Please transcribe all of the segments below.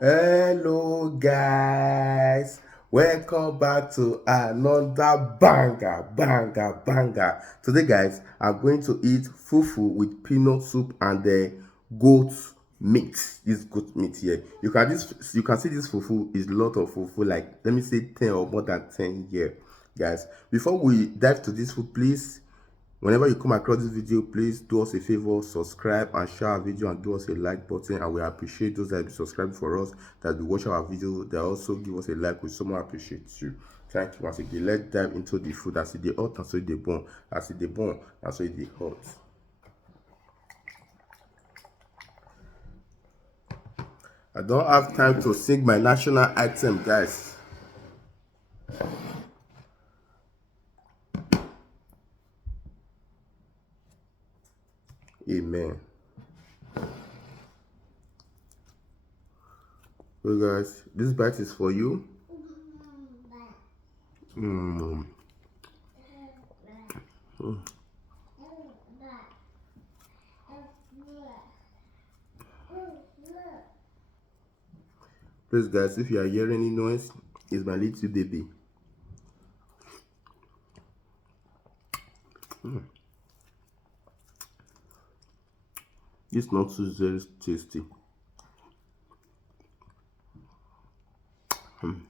Hello, guys. Welcome back to another banger. Today, guys, I'm going to eat fufu with peanut soup and the goat meat. This goat meat here. You can see this fufu is a lot of fufu. Like let me say 10 or more than 10 here, guys. Before we dive to this food, please. Whenever you come across this video, please do us a favor, subscribe and share our video and give us a like button. And we appreciate those that be subscribed for us, that will watch our video, that also give us a like. We so much appreciate you. Thank you once again. Let's dive into the food. As it the hot and so it the bone. As it the bone and so it the hot. I don't have time to sing my national anthem, guys. Amen. So guys, this bite is for you. Mm. Mm. Please guys, if you are hearing any noise, it's my little baby. Mm. It's not so very tasty. Mm.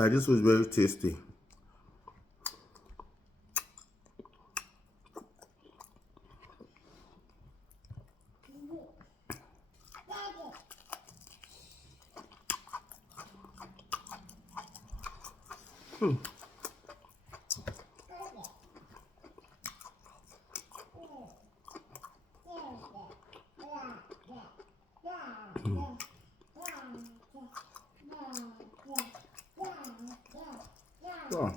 Guys, this was very tasty. Oh.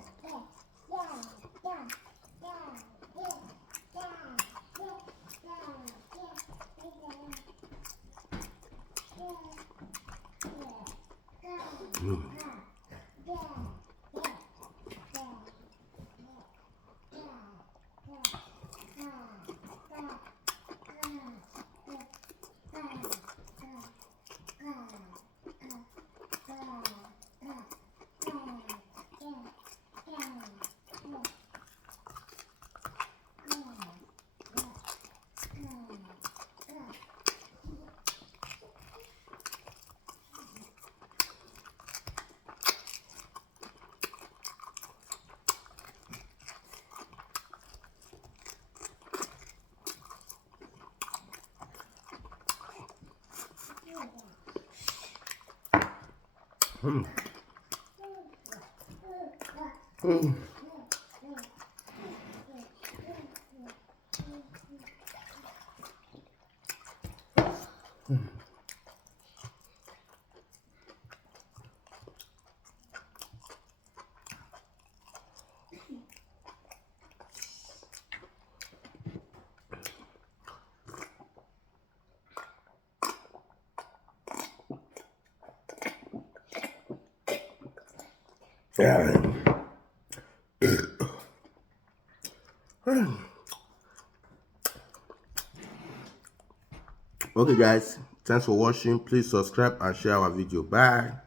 Yeah. Okay guys, thanks for watching. Please subscribe and share our video. Bye.